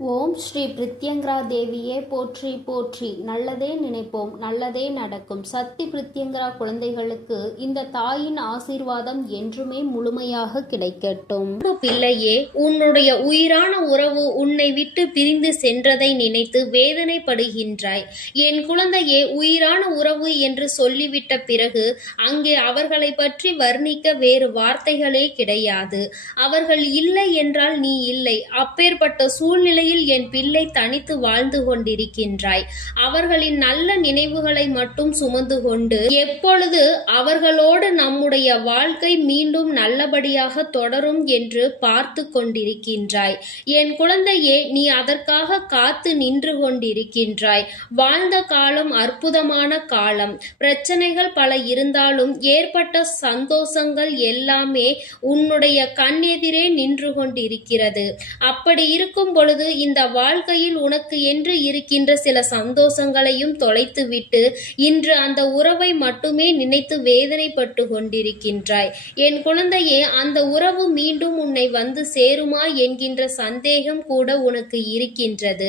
ஓம் ஸ்ரீ பிரித்யங்கரா தேவியே போற்றி போற்றி. நல்லதே நினைப்போம், நல்லதே நடக்கும். சக்தி பிரித்யங்கரா குழந்தைகளுக்கு இந்த தாயின் ஆசீர்வாதம் என்றுமே முழுமையாக கிடைக்கட்டும். பிள்ளையே, உன்னுடைய உயிரான உறவு உன்னை விட்டு பிரிந்து சென்றதை நினைத்து வேதனைப்படுகின்றாய். என் குழந்தையே, உயிரான உறவு என்று சொல்லிவிட்ட பிறகு அங்கே அவர்களை பற்றி வர்ணிக்க வேறு வார்த்தைகளே கிடையாது. அவர்கள் இல்லை என்றால் நீ இல்லை. அப்பேற்பட்ட சூழ்நிலையில் என் பிள்ளை தனித்து வாழ்ந்து கொண்டிருக்கின்றாய். அவர்களின் நல்ல நினைவுகளை மட்டும் சுமந்து கொண்டு எப்பொழுது அவர்களோடு நம்முடைய வாழ்க்கை மீண்டும் நல்லபடியாக தொடரும் என்று பார்த்து கொண்டிருக்கின்றாய். என் குழந்தையே, நீ அதற்காக காத்து நின்று கொண்டிருக்கின்றாய். வாழ்ந்த காலம் அற்புதமான காலம். பிரச்சனைகள் பல இருந்தாலும் ஏற்பட்ட சந்தோஷங்கள் எல்லாமே உன்னுடைய கண்ணெதிரே நின்று கொண்டிருக்கிறது. அப்படி இருக்கும் பொழுது இந்த வாழ்க்கையில் உனக்கு என்று இருக்கின்ற சில சந்தோஷங்களையும் தொலைத்துவிட்டு இன்று அந்த உறவை மட்டுமே நினைத்து வேதனைப்பட்டு கொண்டிருக்கின்றாய். என் குழந்தையே, அந்த உறவு மீண்டும் உன்னை வந்து சேருமா என்கின்ற சந்தேகம் கூட உனக்கு இருக்கின்றது.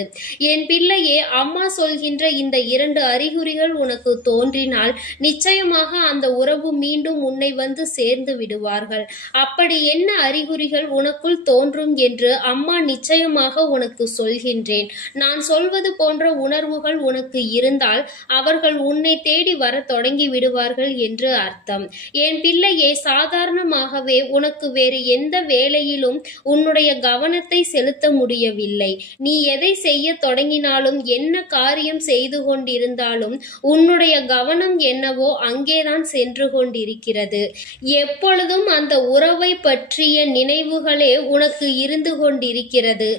என் பிள்ளையே, அம்மா சொல்கின்ற இந்த 2 அறிகுறிகள் உனக்கு தோன்றினால் நிச்சயமாக அந்த உறவு மீண்டும் உன்னை வந்து சேர்ந்து விடுவார்கள். அப்படி என்ன அறிகுறிகள் உனக்குள் தோன்றும் என்று அம்மா நிச்சயமாக உனக்கு சொல்கின்றேன். நான் சொல்வது போன்ற உணர்வுகள் உனக்கு இருந்தால் அவர்கள் உன்னை தேடி வர தொடங்கி விடுவார்கள் என்று அர்த்தம். என் பிள்ளையே, சாதாரணமாகவே உனக்கு வேறு எந்த வேலையிலும் உன்னுடைய கவனத்தை செலுத்த முடியவில்லை. நீ எதை செய்ய தொடங்கினாலும், என்ன காரியம் செய்து கொண்டிருந்தாலும் உன்னுடைய கவனம் என்னவோ அங்கேதான் சென்று கொண்டிருக்கிறது. எப்பொழுதும் அந்த உறவை பற்றிய நினைவுகளே உனக்கு இருந்து கொண்டிருக்கிறது.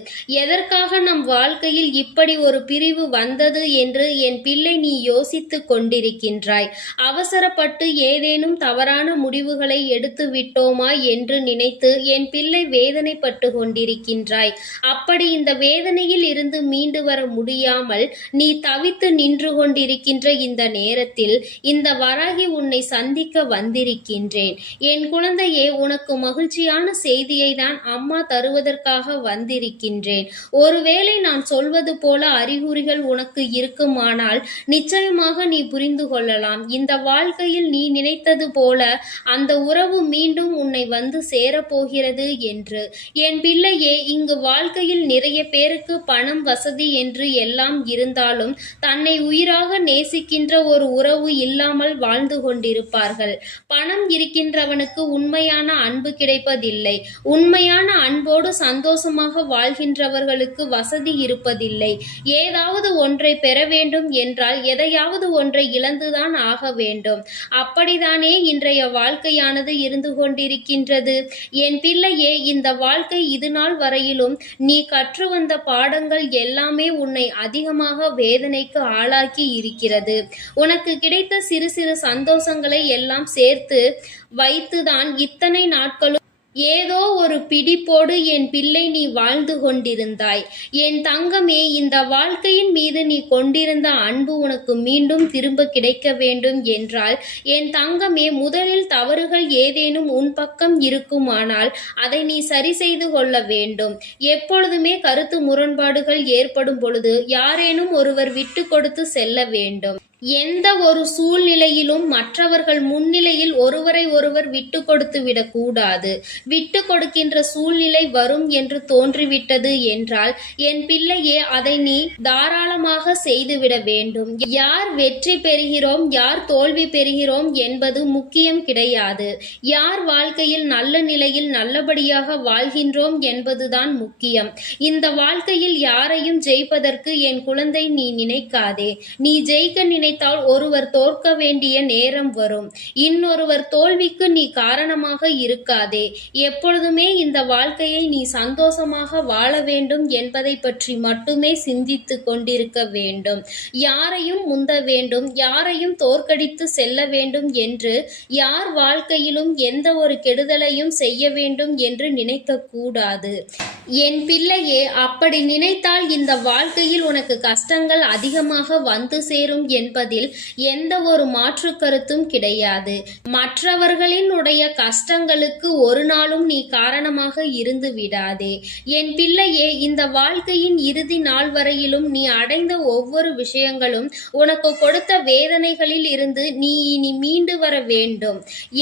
எதற்காக நம் வாழ்க்கையில் இப்படி ஒரு பிரிவு வந்தது என்று என் பிள்ளை நீ யோசித்துக் கொண்டிருக்கின்றாய். அவசரப்பட்டு ஏதேனும் தவறான முடிவுகளை எடுத்து விட்டோமா என்று நினைத்து என் பிள்ளை வேதனைப்பட்டு கொண்டிருக்கின்றாய். அப்படி இந்த வேதனையில் இருந்து மீண்டு வர முடியாமல் நீ தவித்து நின்று கொண்டிருக்கின்ற இந்த நேரத்தில் இந்த வராகி உன்னை சந்திக்க வந்திருக்கின்றேன். என் குழந்தையே, உனக்கு மகிழ்ச்சியான செய்தியை தான் அம்மா தருவதற்காக வந்திருக்கின்றேன். ஒருவேளை நான் சொல்வது போல அறிகுறிகள் உனக்கு இருக்குமானால் நிச்சயமாக நீ புரிந்து கொள்ளலாம். இந்த வாழ்க்கையில் நீ நினைத்தது போல அந்த உறவு மீண்டும் உன்னை வந்து சேரப்போகிறது என்று. என் பிள்ளையே, இங்கு வாழ்க்கையில் நிறைய பேருக்கு பணம், வசதி என்று எல்லாம் இருந்தாலும் தன்னை உயிராக நேசிக்கின்ற ஒரு உறவு இல்லாமல் வாழ்ந்து கொண்டிருப்பார்கள். பணம் இருக்கின்றவனுக்கு உண்மையான அன்பு கிடைப்பதில்லை. உண்மையான அன்போடு சந்தோஷமாக வாழ்கின்றவர்களுக்கு வசதி இருப்பதில்லை. ஏதாவது ஒன்றை பெற வேண்டும் என்றால் எதையாவது ஒன்றை இழந்துதான் ஆக வேண்டும். அப்படித்தானே இன்றைய வாழ்க்கையானது இருந்து கொண்டிருக்கின்றது. என் பிள்ளையே, இந்த வாழ்க்கை இதுநாள் வரையிலும் நீ கற்று வந்த பாடங்கள் எல்லாமே உன்னை அதிகமாக வேதனைக்கு ஆளாக்கி இருக்கிறது. உனக்கு கிடைத்த சிறு சிறு சந்தோஷங்களை எல்லாம் சேர்த்து வைத்துதான் இத்தனை நாட்களும் ஏதோ ஒரு பிடிப்போடு என் பிள்ளை நீ வாழ்ந்து கொண்டிருந்தாய். என் தங்கமே, இந்த வாழ்க்கையின் மீது நீ கொண்டிருந்த அன்பு உனக்கு மீண்டும் திரும்ப கிடைக்க வேண்டும் என்றால் என் தங்கமே, முதலில் தவறுகள் ஏதேனும் உன் பக்கம் இருக்குமானால் அதை நீ சரி செய்து கொள்ள வேண்டும். எப்பொழுதுமே கருத்து முரண்பாடுகள் ஏற்படும் பொழுது யாரேனும் ஒருவர் விட்டு கொடுத்து செல்ல வேண்டும். எந்த ஒரு சூழ்நிலையிலும் மற்றவர்கள் முன்னிலையில் ஒருவரை ஒருவர் விட்டு கொடுத்து விடக்கூடாது. விட்டு கொடுக்கின்ற சூழ்நிலை வரும் என்று தோன்றிவிட்டது என்றால் என் பிள்ளையே, அதை நீ தாராளமாக செய்துவிட வேண்டும். யார் வெற்றி பெறுகிறோம், யார் தோல்வி பெறுகிறோம் என்பது முக்கியம் கிடையாது. யார் வாழ்க்கையில் நல்ல நிலையில் நல்லபடியாக வாழ்கின்றோம் என்பதுதான் முக்கியம். இந்த வாழ்க்கையில் யாரையும் ஜெயிப்பதற்கு என் குழந்தை நீ நினைக்காதே. நீ ஜெயிக்க நினைத்தால் ஒருவர் தோற்க வேண்டிய நேரம் வரும். இன்னொருவர் தோல்விக்கு நீ காரணமாக இருக்காதே. எப்பொழுதுமே இந்த வாழ்க்கையை நீ சந்தோஷமாக வாழ வேண்டும் என்பதை பற்றி மட்டுமே சிந்தித்து கொண்டிருக்க வேண்டும். யாரையும் முந்த வேண்டும், யாரையும் தோற்கடித்து செல்ல வேண்டும் என்று யார் வாழ்க்கையிலும் எந்த ஒரு கெடுதலையும் செய்ய வேண்டும் என்று நினைக்க கூடாது. என் பிள்ளையே, அப்படி நினைத்தால் இந்த வாழ்க்கையில் உனக்கு கஷ்டங்கள் அதிகமாக வந்து சேரும் என்பதை என்பதில் எந்த ஒரு மாற்று கருத்தும் கிடையாது. மற்றவர்களினுடைய கஷ்டங்களுக்கு ஒரு நாளும் நீ காரணமாக இருந்து விடாதே. என் பிள்ளையே, இந்த வாழ்க்கையின் இறுதி நாள் வரையிலும் நீ அடைந்த ஒவ்வொரு விஷயங்களும் உனக்கு கொடுத்த வேதனைகளில் இருந்து நீ இனி மீண்டு வர வேண்டும்.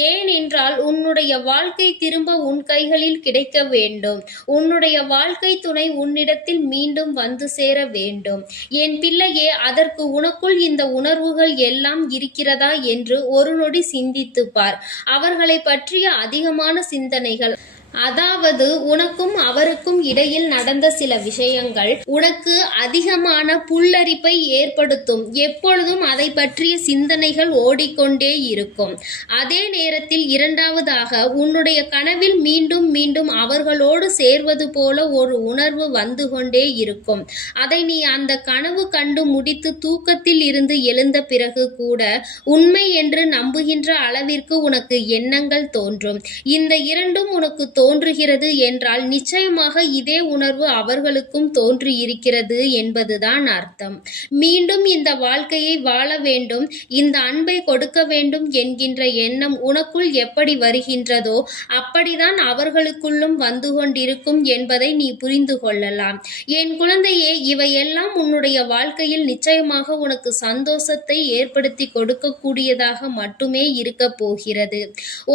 ஏனென்றால் உன்னுடைய வாழ்க்கை திரும்ப உன் கைகளில் கிடைக்க வேண்டும். உன்னுடைய வாழ்க்கை துணை உன்னிடத்தில் மீண்டும் வந்து சேர வேண்டும். என் பிள்ளையே, அதற்கு உனக்குள் இந்த உணர்வுகள் எல்லாம் இருக்கிறதா என்று ஒரு நொடி சிந்தித்துப் பார். அவர்களை பற்றிய அதிகமான சிந்தனைகள், அதாவது உனக்கும் அவருக்கும் இடையில் நடந்த சில விஷயங்கள் உனக்கு அதிகமான புல்லரிப்பை ஏற்படுத்தும். எப்பொழுதும் அதை பற்றிய சிந்தனைகள் ஓடிக்கொண்டே இருக்கும். அதே நேரத்தில் இரண்டாவதாக, உன்னுடைய கனவில் மீண்டும் மீண்டும் அவர்களோடு சேர்வது போல ஒரு உணர்வு வந்து கொண்டே இருக்கும். அதை நீ அந்த கனவு கண்டு முடித்து தூக்கத்தில் இருந்து எழுந்த பிறகு கூட உண்மை என்று நம்புகின்ற அளவிற்கு உனக்கு எண்ணங்கள் தோன்றும். இந்த இரண்டும் உனக்கு தோன்றுகிறது என்றால் நிச்சயமாக இதே உணர்வு அவர்களுக்கும் தோன்றியிருக்கிறது என்பதுதான் அர்த்தம். மீண்டும் இந்த வாழ்க்கையை வாழ வேண்டும், இந்த அன்பை கொடுக்க வேண்டும் என்கின்ற எண்ணம் உனக்குள் எப்படி வருகின்றதோ அப்படிதான் அவர்களுக்குள்ளும் வந்து கொண்டிருக்கும் என்பதை நீ புரிந்து கொள்ளலாம். என் குழந்தையே, இவையெல்லாம் உன்னுடைய வாழ்க்கையில் நிச்சயமாக உனக்கு சந்தோஷத்தை ஏற்படுத்தி கொடுக்கக்கூடியதாக மட்டுமே இருக்க போகிறது.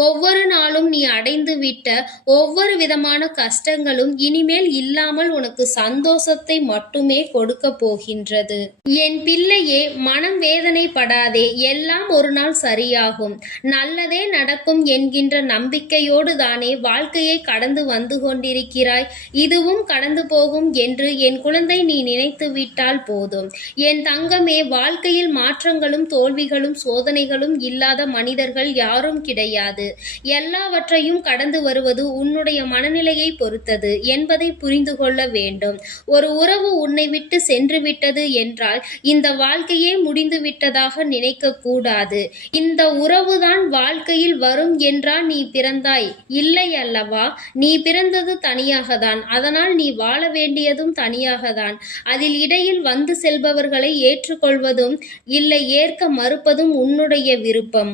ஒவ்வொரு நாளும் நீ அடைந்து விட்ட ஒவ்வொரு விதமான கஷ்டங்களும் இனிமேல் இல்லாமல் உனக்கு சந்தோஷத்தை மட்டுமே கொடுக்க போகின்றது. என் பிள்ளையே, மனம் வேதனைப்படாதே. எல்லாம் ஒரு நாள் சரியாகும், நல்லதே நடக்கும் என்கின்ற நம்பிக்கையோடு தானே வாழ்க்கையை கடந்து வந்து கொண்டிருக்கிறாய். இதுவும் கடந்து போகும் என்று என் குழந்தை நீ நினைத்து விட்டால் போதும். என் தங்கமே, வாழ்க்கையில் மாற்றங்களும் தோல்விகளும் சோதனைகளும் இல்லாத மனிதர்கள் யாரும் கிடையாது. எல்லாவற்றையும் கடந்து வருவது உன்னுடைய மனநிலையை பொறுத்தது என்பதை புரிந்து கொள்ள வேண்டும். ஒரு உறவு உன்னை விட்டு சென்று விட்டது என்றால் இந்த வாழ்க்கையே முடிந்து விட்டதாக நினைக்க கூடாது. இந்த உறவுதான் வாழ்க்கையில் வரும் என்றா நீ பிறந்தாய்? இல்லை அல்லவா? நீ பிறந்தது தனியாகத்தான், அதனால் நீ வாழ வேண்டியதும் தனியாகத்தான். அதில் இடையில் வந்து செல்பவர்களை ஏற்றுக்கொள்வதும் இல்லை ஏற்க மறுப்பதும் உன்னுடைய விருப்பம்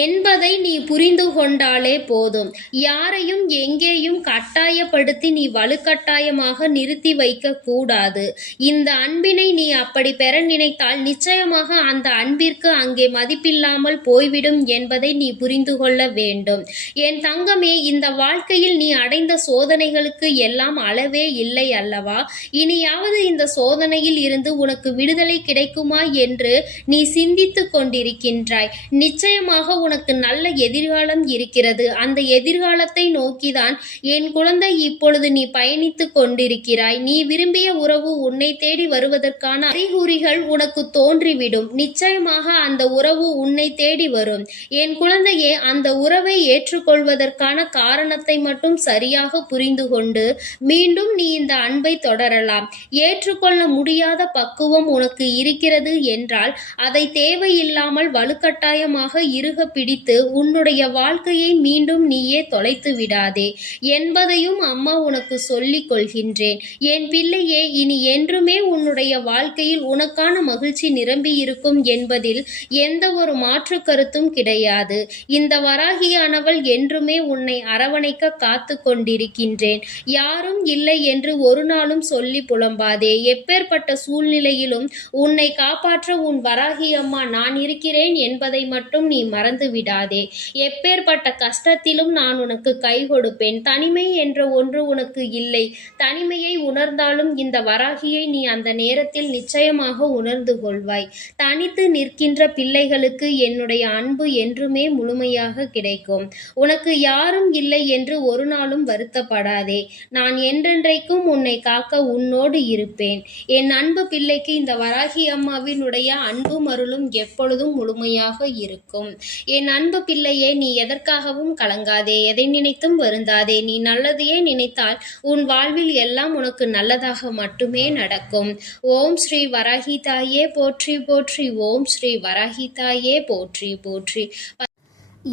என்பதை நீ புரிந்து கொண்டாலே போதும். யாரையும் எங்கேயும் கட்டாயப்படுத்தி நீ வலுக்கட்டாயமாக நிறுத்தி வைக்க கூடாது. இந்த அன்பினை நீ அப்படி பெற நினைத்தால் நிச்சயமாக அந்த அன்பிற்கு அங்கே மதிப்பில்லாமல் போய்விடும் என்பதை நீ புரிந்து கொள்ள வேண்டும். என் தங்கமே, இந்த வாழ்க்கையில் நீ அடைந்த சோதனைகளுக்கு எல்லாம் அளவே இல்லை அல்லவா? இனியாவது இந்த சோதனையில் இருந்து உனக்கு விடுதலை கிடைக்குமா என்று நீ சிந்தித்து கொண்டிருக்கின்றாய். நிச்சயமாக உனக்கு நல்ல எதிர்காலம் இருக்கிறது. அந்த எதிர்காலத்தை நோக்கிதான் என் குழந்தை இப்பொழுது நீ பயணித்துக் கொண்டிருக்கிறாய். நீ விரும்பிய உறவு உன்னை தேடி வருவதற்கான அறிகுறிகள் உனக்கு தோன்றிவிடும். நிச்சயமாக அந்த உறவு உன்னை தேடி வரும். என் குழந்தையே, அந்த உறவை ஏற்றுக்கொள்வதற்கான காரணத்தை மட்டும் சரியாக புரிந்து கொண்டு மீண்டும் நீ இந்த அன்பை தொடரலாம். ஏற்றுக்கொள்ள முடியாத பக்குவம் உனக்கு இருக்கிறது என்றால் அதை தேவையில்லாமல் வலுக்கட்டாயமாக இருக பிடித்து உன்னுடைய வாழ்க்கையை மீண்டும் நீயே தொலைத்து விடாதே என்பதையும் அம்மா உனக்கு சொல்லிக் கொள்கின்றேன். என் பிள்ளையே, இனி என்றுமே உன்னுடைய வாழ்க்கையில் உனக்கான மகிழ்ச்சி நிரம்பி இருக்கும் என்பதில் எந்த ஒரு மாற்று கருத்தும் கிடையாது. இந்த வராகியானவள் என்றுமே உன்னை அரவணைக்க காத்து கொண்டிருக்கின்றேன். யாரும் இல்லை என்று ஒரு நாளும் சொல்லி புலம்பாதே. எப்பேற்பட்ட சூழ்நிலையிலும் உன்னை காப்பாற்ற உன் வராகி அம்மா நான் இருக்கிறேன் என்பதை மட்டும் நீ மறந்து விடாதே. எப்பேற்பட்ட கஷ்டத்திலும் நான் உனக்கு கை கொடுப்பேன். தனிமை என்ற ஒன்று உனக்கு இல்லை. தனிமையை உணர்ந்தாலும் இந்த வராகியை நீ அந்த நேரத்தில் நிச்சயமாக உணர்ந்து கொள்வாய். தனித்து நிற்கின்ற பிள்ளைகளுக்கு என்னுடைய அன்பு என்றுமே முழுமையாக கிடைக்கும். உனக்கு யாரும் இல்லை என்று ஒரு நாளும் வருத்தப்படாதே. நான் என்றென்றைக்கும் உன்னை காக்க உன்னோடு இருப்பேன். என் அன்பு பிள்ளைக்கு இந்த வராகி அம்மாவினுடைய அன்பும் அருளும் எப்பொழுதும் முழுமையாக இருக்கும். என் அன்பு பிள்ளையே, நீ எதற்காகவும் கலங்காதே, எதை நினைத்தும் வருந்தாதே. நீ நல்லதையே நினைத்தால் உன் வாழ்வில் எல்லாம் உனக்கு நல்லதாக மட்டுமே நடக்கும். ஓம் ஸ்ரீ வராகி தாயே போற்றி போற்றி. ஓம் ஸ்ரீ வராகி தாயே போற்றி போற்றி.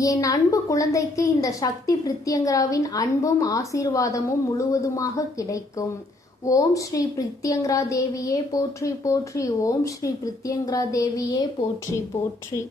என் அன்பு குழந்தைக்கு இந்த சக்தி பிரித்யங்கராவின் அன்பும் ஆசீர்வாதமும் முழுவதுமாக கிடைக்கும். ஓம் ஸ்ரீ பிரித்யங்கரா தேவியே போற்றி போற்றி. ஓம் ஸ்ரீ பிரித்யங்கரா தேவியே போற்றி போற்றி.